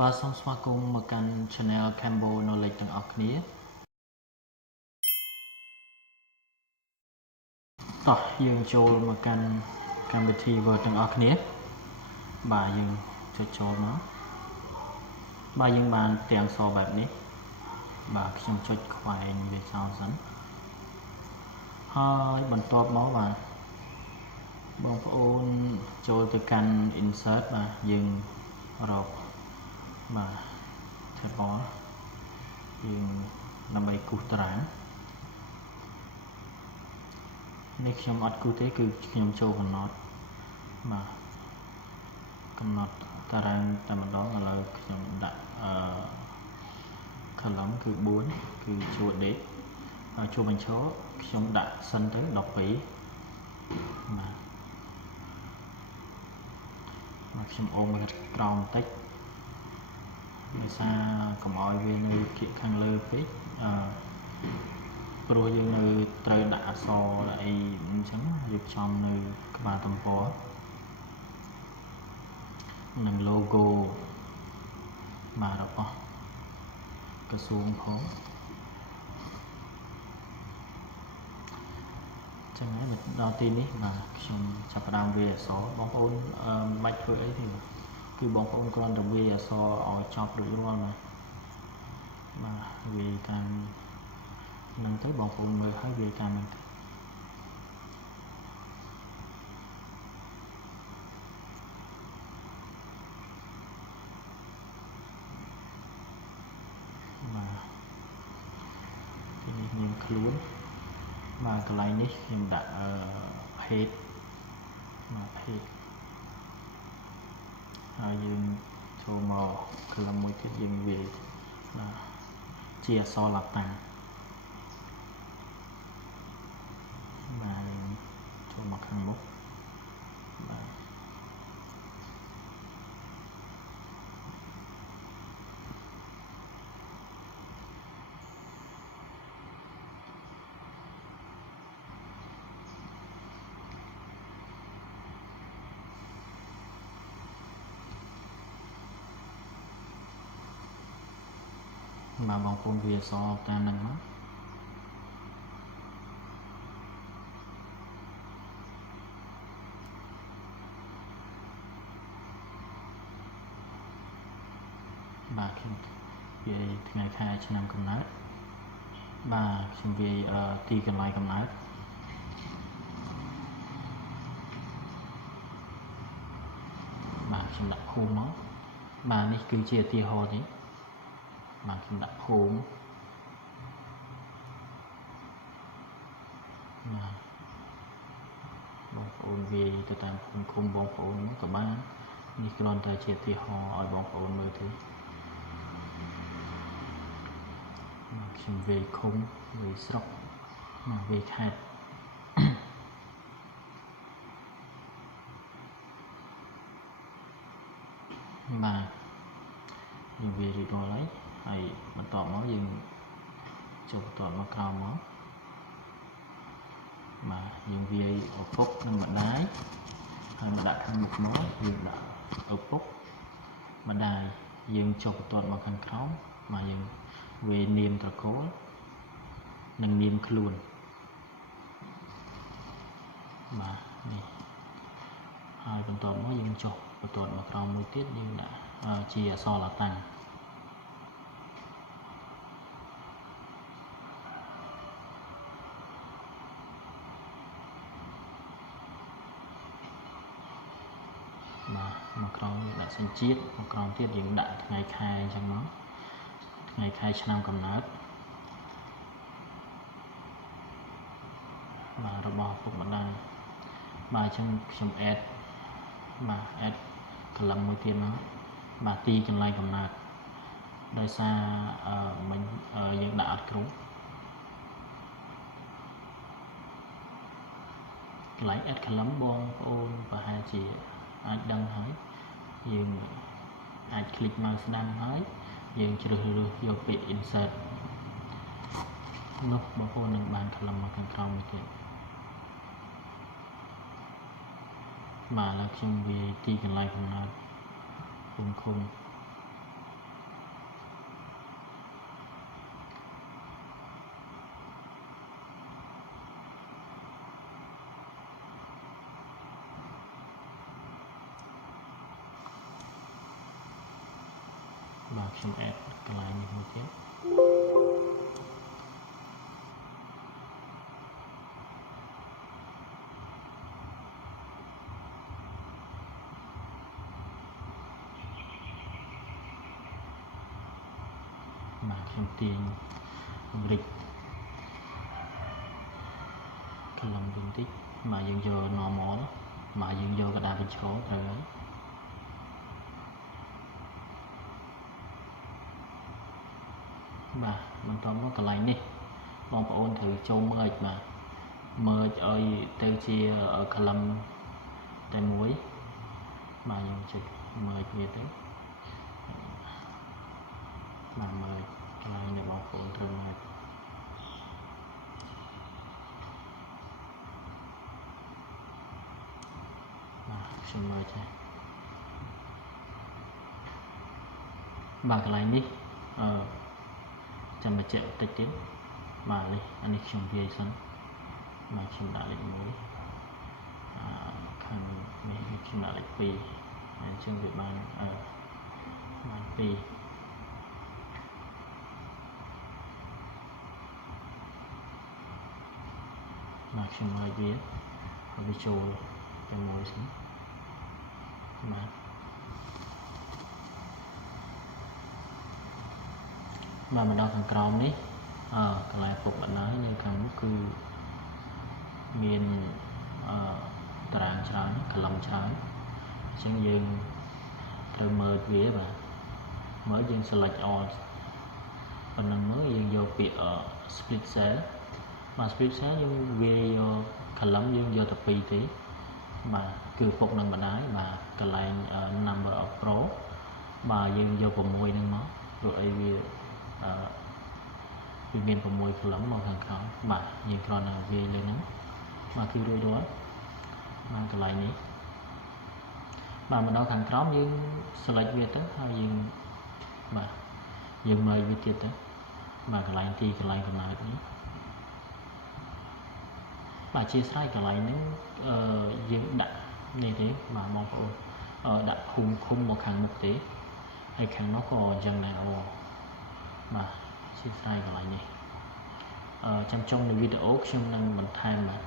បាទសូមស្វាគមន៍មកកាន់ Channel Cambo Knowledge ទាំងអស់គ្នាតោះយើងចូលមកកាន់កម្មវិធី Word ទាំងអស់គ្នាបាទយើងចុចចូលមកបាទយើងបានទាំងសបែបនេះបាទខ្ញុំចុចខ្វែងវាចោលសិនហើយបន្ទាប់មកបាទបងប្អូនចូលទៅកាន់ Insert បាទយើងរកបាទ Table យើងដើម្បីគូសតារាងនេះខ្ញុំអត់គូសទេគឺខ្ញុំចូលកំណត់បាទកំណត់តារាងតែម្ដងឥឡូវខ្ញុំដាក់column គឺ4គឺជួរ date ហើយជួរបញ្ឈរខ្ញុំដាក់សិនទៅ12បាទខ្ញុំអូមមកក្រោមបន្តិចដោយសារកុំឲ្យវានៅភាគខាងលើពេកព្រោះយើងនៅត្រូវដាក់អក្សរអីអញ្ចឹងរៀបចំនៅក្បាលទំព័រនិង logo បាទរបស់ក្រសួងផងចឹងហើយដល់ទីនេះបាទខ្ញុំចាប់ផ្ដើមវាយអក្សរបងប្អូនមិនបាច់ធ្វើអីទេគឺបងប្អូនគ្រាន់តែវាយអក្សរឲ្យចប់រួចរាល់បាទវាយតាមនឹងទៅបងប្អូនមើលហើយវាយតាមនឹងទៅបាទទីនេះមានខ្លួនបាទកន្លែងនេះខ្ញុំដាក់page បាទ page ហើយយើងចូលមកcolumnមួយទៀតយើងវាយបាទជាអក្សរឡាតាំងបាទចូលមកខាងមុខបាទបងប្អូនវាអក្សរតាមហ្នឹងមកបាទខ្ញុំវាយថ្ងៃខែឆ្នាំកំណើតបាទខ្ញុំវាយទីកន្លែងកំណើតបាទខ្ញុំដាក់ភូមិមកបាទនេះគឺជាឧទាហរណ៍នេះបាទខ្ញុំដាក់ភូមិបាទបងប្អូនវាយទៅតាមភូមិឃុំបងប្អូនក៏បាននេះគ្រាន់តែជាឧទាហរណ៍ឲ្យបងប្អូនមើលទេខ្ញុំវាយឃុំវាយស្រុកបាទវាយខេត្តបាទយើងវាយរៀបរាល់ហើយបន្តមកយើងចូលបន្តមកក្រោមមកបាទយើងវាយឪពុកនិងម្ដាយហើយមកដាក់ខាងមុខមកយើងដាក់ឪពុកម្ដាយយើងចូលបន្តមកខាងក្រោមបាទយើងវាយនាមត្រកូលនិងនាមខ្លួនបាទនេះហើយបន្តមកយើងចុះបន្តមកក្រោមមួយទៀតយើងដាក់ជាអក្សរឡាតាំងបាទមកក្រោមដាក់សញ្ជាតិមកក្រោមទៀតយើងដាក់ថ្ងៃខែអញ្ចឹងមកថ្ងៃខែឆ្នាំកំណើតបាទរបស់ពុកម្ដាយបាទអញ្ចឹងខ្ញុំ add បាទ add column មួយទៀតមកបាទទីកន្លែងកំណើតដោយសារមិញយើងដាក់អត់គ្រប់កន្លែង add column បងប្អូនប្រហែលជាអាចដឹងហើយយើងអាចคลิกមកស្ដាំហើយយើងជ្រើសរើសយកពាក្យ insert នោះបងប្អូននឹងបាន column មកខាងក្រោមមួយទៀតបាទឥឡូវខ្ញុំវាយទីកន្លែងកំណើតភូមិឃុំ បាទខ្ញុំអេតកន្លែងនេះមួយទៀតបាទខ្ញុំទាញរិចកន្លងវិញតិចបាទយើងយក normal បាទយើងយកកដាបញ្ឈរត្រូវហើយបាទបន្តមកកន្លែងនេះបងប្អូនត្រូវចូលមើលបាទមើលឲ្យទៅជា column តែមួយបាទយើងចុចមើលវាទៅបាទមើលកន្លែងនេះបងប្អូនត្រូវមើលបាទខ្ញុំមើលចេះបាទកន្លែងនេះចាំបញ្ជាក់បន្តិចទៀតបាទនេះអានេះខ្ញុំវាយសិនបាទខ្ញុំដាក់លេខ1ខាងនេះខ្ញុំដាក់លេខ2អញ្ចឹងវាបានបាន2បាទខ្ញុំឲ្យវាចូលតែមួយសិនបាទមកដល់ខាងក្រោមនេះកន្លែងពុកបណ្ណានៅខាងមុខគឺមានតារាងច្រើនកលំច្រើនអញ្ចឹងយើងត្រូវមើលវាបាទមើលយើង select all ប៉ុណ្ណឹងមើលយើងយកពាក្យ split cell បាទ split cell យើងវាយក column យើងយកតែ2ទេបាទគឺពុកនឹងបណ្ដាយបាទកន្លែង number of row បាទយើងយក6ហ្នឹងមកព្រោះអីវាមាន6 column មកខាងក្រោមបាទយើងគ្រាន់តែវាយលើហ្នឹងបាទគឺរួចរាល់បាទកន្លែងនេះបាទមកដល់ខាងក្រោមយើង select វាទៅហើយយើងបាទយើងមើលវាទៀតទៅបាទកន្លែងទីកន្លែងកំណើតនេះបាទអធិស្ឋានកន្លែងហ្នឹងយើងដាក់នេះទេបាទបងប្អូនដាក់ឃុំមកខាងមុខទេហើយខាងនោះក៏អញ្ចឹងដែរបាទអធិស្ឋានកន្លែងនេះចាំចុងនៃវីដេអូខ្ញុំនឹងបន្ថែមបាទ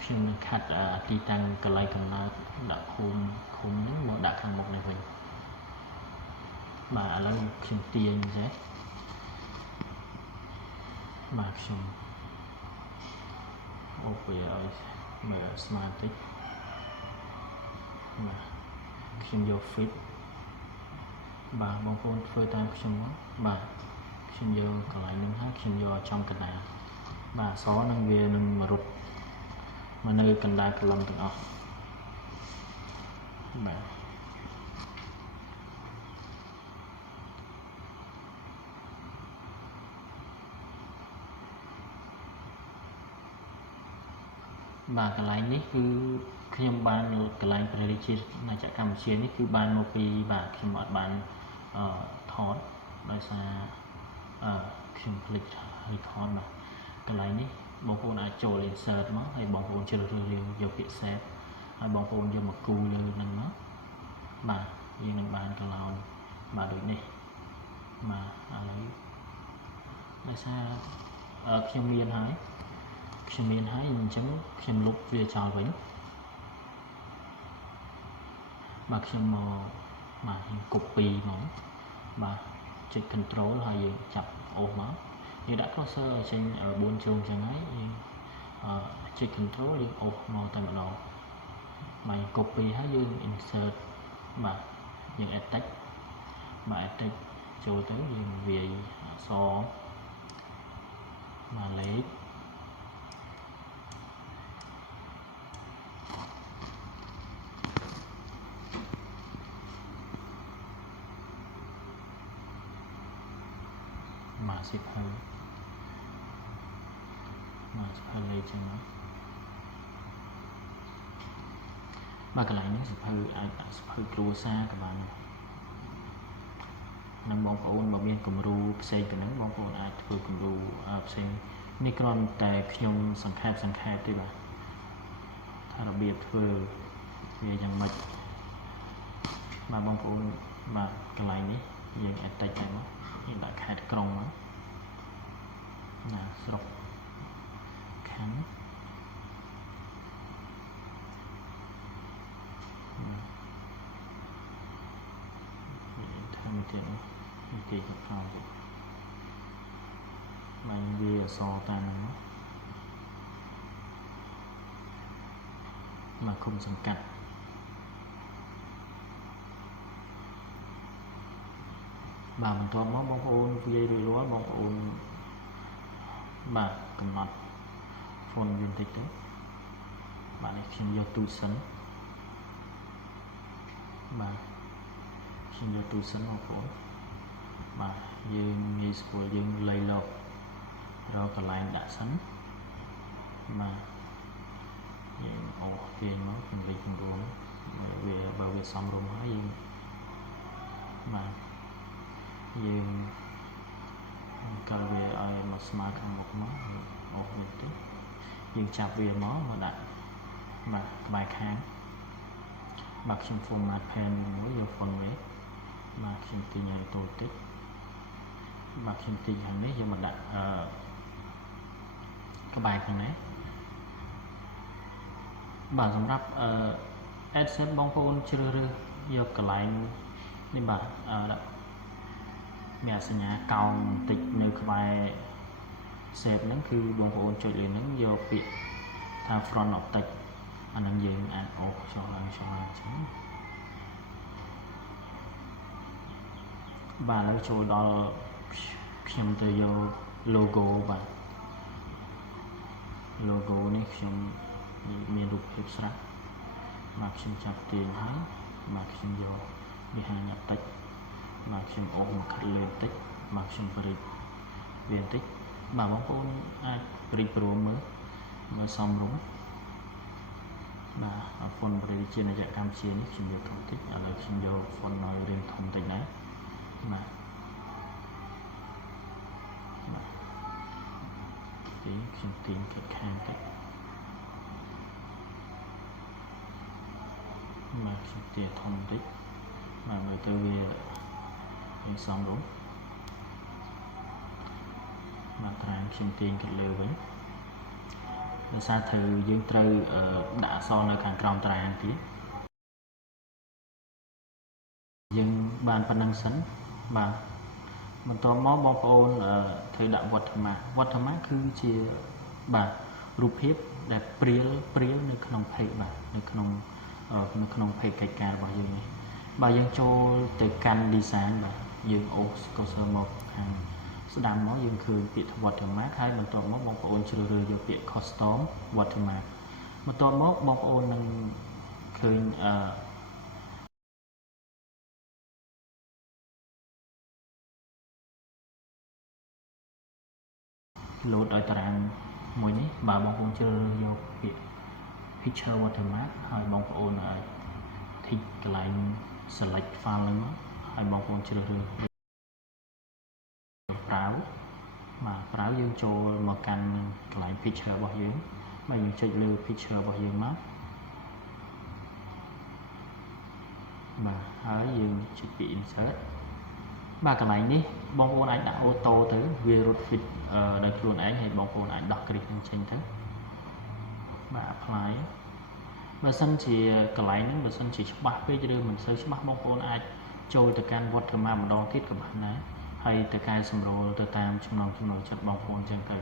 ខ្ញុំនឹងខាត់ទីតាំងកន្លែងកំណើតដាក់ឃុំហ្នឹងមកដាក់ខាងមុខនេះវិញបាទឥឡូវខ្ញុំទាញចេះបាទខ្ញុំអូបវាឲ្យមើលស្មើតិចបាទខ្ញុំយក fit បាទបងប្អូនធ្វើតាមខ្ញុំមកបាទខ្ញុំយកកន្លែងហ្នឹងហើយខ្ញុំយកចំកណ្ដាលបាទអសនឹងវានឹងរត់មកនៅកណ្ដាលកលំទាំងអស់បាទបាទកន្លែងនេះគឺខ្ញុំបានកន្លែងព្រះរាជាណាចក្រកម្ពុជានេះគឺបានមកពីបាទខ្ញុំអត់បានថតដោយសារខ្ញុំភ្លេច record បាទកន្លែងនេះបងប្អូនអាចចូល insert មកហើយបងប្អូនជ្រើសរើសយកពាក្យ save ហើយបងប្អូនយកមកគូរលើនឹងមកបាទយើងនឹងបានកន្លោនបាទដូចនេះបាទឥឡូវដោយសារខ្ញុំមានហើយអញ្ចឹងខ្ញុំលុបវាចោលវិញបាទខ្ញុំមកបាទខ្ញុំ copy មកបាទចុច control ហើយយើងចាប់អូសមកយើងដាក់ cursor ឲ្យចេញ4ជ្រុងចឹងហើយយើងចុច control យើងអូសមកតែម្ដងបាទ copy ហើយយើង insert បាទយើង add text បាទ add text ចូលទៅយើងវាយអក្សរបាទលេខបាទសិភៅលេខចឹងបាទកន្លែងនេះសិភៅអាចដាក់សិភៅគ្រួសារក៏បាននឹងបងប្អូនបើមានគំរូផ្សេងពីហ្នឹងបងប្អូនអាចធ្វើគំរូផ្សេងនេះគ្រាន់តែខ្ញុំសង្ខេបទេបាទថារបៀបធ្វើវាយ៉ាងម៉េចបាទបងប្អូនបាទកន្លែងនេះ យើងអេតិចតែមកយើងដាក់ខេត្តក្រុងមកណាស្រុកខណ្ឌធ្វើទៀតនេះគេខោទៀតមកវាអសតាមហ្នឹងមកគុំសង្កាត់បាទបន្ទាប់មកបងប្អូនវាយរួចរាល់បងប្អូនបាទកំណត់ font វាបន្តិចទៅបាទនេះខ្ញុំយកទូសិនបាទខ្ញុំយកទូសិនបងប្អូនបាទយើងងាយស្រួលយើងលៃលករកកន្លែងដាក់សិនបាទយើងអូសទាញមកពង្រីកពង្រួមវាបើវាសមរម្យហើយយើងបាទយើងកាលវាឲ្យមកស្មើខាងមុខមកអូសវាទៅយើងចាប់វាមកដាក់បាទក្បែរខាងបាទខ្ញុំ format pen មួយយក font វិញបាទខ្ញុំទាញឲ្យតូចតិចបាទខ្ញុំទាញខាងនេះយកមកដាក់ក្បែរខាងនេះបាទសម្រាប់adset បងប្អូនជ្រើសរើសយកកន្លែងនេះបាទដាក់មានសញ្ញាកោងបន្តិចនៅក្បែរ shape ហ្នឹងគឺបងប្អូនចុចលើហ្នឹងយកពាក្យថា front optic អាហ្នឹងយើងអាចអូសចុះឡើងអញ្ចឹងបាទឥឡូវចូលដល់ខ្ញុំទៅយក logo បាទ logo នេះខ្ញុំមានរូបភាពស្រាប់បាទខ្ញុំចាប់ទាញហើយបាទខ្ញុំយកវាហាញបន្តិចបាទខ្ញុំអូសមកខាត់លើបន្តិចបាទខ្ញុំបរិចវាបន្តិចបាទបងប្អូនអាចបរិចព្រមមើលសមរម្យបាទ font បរិយាជារយៈកម្ពុជានេះខ្ញុំយកធំតិចឥឡូវខ្ញុំយក font ឲ្យរៀងធំតិចណាបាទទីខ្ញុំទាញខាត់ខាងតិចបាទខ្ញុំទាញធំតិចបាទមើលទៅវាសមរម្យបាទត្រាំខ្ញុំទាញខាត់លើវិញដោយសារយើងត្រូវដាក់អក្សរនៅខាងក្រោមតារាងទៀតយើងបានប៉ុណ្្នឹងសិនបាទបន្ទាប់មកបងប្អូនត្រូវដាក់វត្តមាគឺជាបាទរូបភាពដែលព្រាលនៅក្នុង page បាទនៅក្នុង page កិច្ចការរបស់យើងនេះបាទយើងចូលទៅកាន់ design បាទយើងអូស cursor មកខាងស្ដាំមកយើងឃើញពាក្យ watermark ហើយបន្ទាប់មកបងប្អូនជ្រើសរើសយកពាក្យ custom watermark បន្ទាប់មកបងប្អូននឹងឃើញload ឲ្យតារាងមួយនេះបាទបងប្អូនជ្រើសរើសយកពាក្យ picture watermark ហើយបងប្អូនធីកកន្លែង select file ហ្នឹងមកហើយបងប្អូនជ្រើសរើសប្រើយើងចូលមកកាន់កន្លែង picture របស់យើងបាទយើងចុចលើ picture របស់យើងមកបាទហើយយើងចុចពី insert បាទកន្លែងនេះបងប្អូនអាចដាក់ auto ទៅវារត់ fit ដោយខ្លួនឯងហើយបងប្អូនអាចដោះគ្រីសនឹងចេញទៅបាទ apply បើសិនជាកន្លែងហ្នឹងបើសិនជាច្បាស់ពេកឬមិនសូវច្បាស់បងប្អូនអាចចូលទៅកាន់ watermark ម្ដងទៀតក៏បានដែរហើយទៅកែសម្រួលទៅតាមចំណង់ចំណូលចិត្តបងប្អូនចឹងទៅ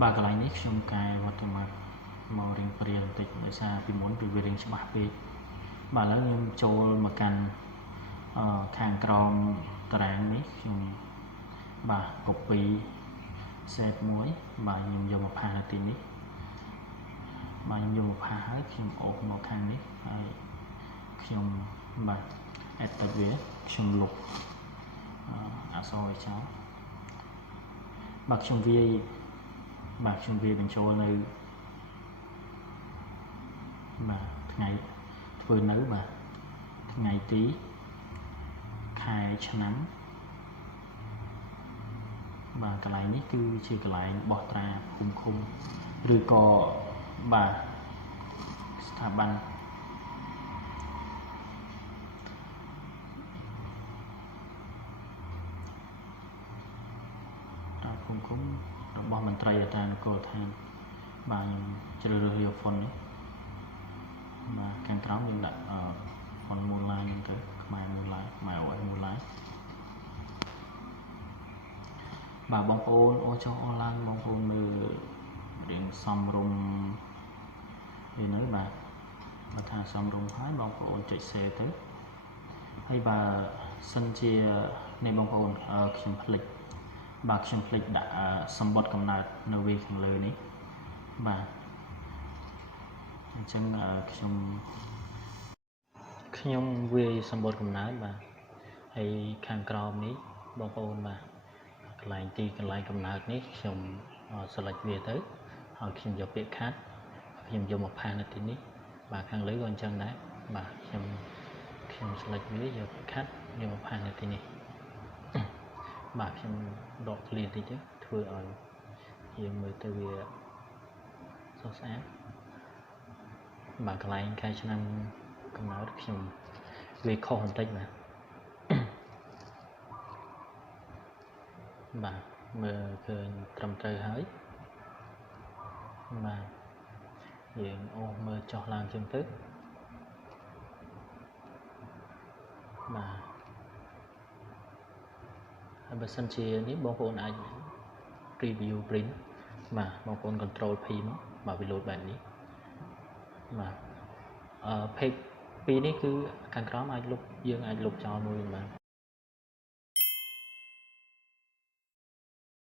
បាទកន្លែងនេះខ្ញុំកែ watermark មករៀងព្រាលបន្តិចដោយសារពីមុនវារៀងច្បាស់ពេកបាទឥឡូវខ្ញុំចូលមកកាន់ខាងក្រោមតារាងនេះខ្ញុំបាទ copy set មួយបាទខ្ញុំយកមកផាសនៅទីនេះបាទខ្ញុំយកមកផាសហើយខ្ញុំអូសមកខាងនេះហើយខ្ញុំបាទ edit វាខ្ញុំលុបអក្សរឲ្យចោលបាទខ្ញុំវាយបញ្ចូលនៅបាទថ្ងៃធ្វើនៅបាទថ្ងៃទីខែឆ្នាំបាទកន្លែងនេះគឺជាកន្លែងបោះត្រាភូមិឃុំឬក៏បាទស្ថាប័ន គុំរបស់មន្ត្រីអតានុកូលដ្ឋានបាទខ្ញុំជ្រើសរើសយក font នេះបាទខាងក្រោមយើងដាក់ font មូលឡាយហ្នឹងទៅខ្មែរមូលឡាយខ្មែរ OS មូលឡាយបាទបងប្អូនអូចុះអនឡាញបងប្អូនមើលរៀងសំរុំនេះនៅបាទបើថាសំរុំហើយបងប្អូនចុច save ទៅហើយបើសិនជានេះបងប្អូនខ្ញុំភ្លេចបាទខ្ញុំភ្លេចដាក់សម្បត្តិកំណើតនៅវាខាងលើនេះបាទអញ្ចឹងខ្ញុំវាយសម្បត្តិកំណើតបាទហើយខាងក្រោមនេះបងប្អូនបាទកន្លែងកំណើតនេះខ្ញុំ select វាទៅហើយខ្ញុំយកពាក្យ cut ខ្ញុំយកមកផាសនៅទីនេះបាទខាងលើក៏អញ្ចឹងដែរបាទខ្ញុំ select វាយកពាក្យ cut យកមកផាសនៅទីនេះបាទខ្ញុំដក clear តិចទៅធ្វើឲ្យយើងមើលទៅវាស្រស់ស្អាតបាទកន្លែងខែឆ្នាំកំណើតខ្ញុំវាខុសបន្តិចបាទបាទមើលឃើញត្រឹមត្រូវហើយបាទយើងអូសមើលចុះឡើងជើងទៅបាទហើយបើសិនជានេះបងប្អូនអាច preview print បាទបងប្អូន control P មកបាទវា load បែបនេះបាទ page 2នេះគឺខាងក្រោមអាចលុបយើងអាចលុបចោលមួយបាន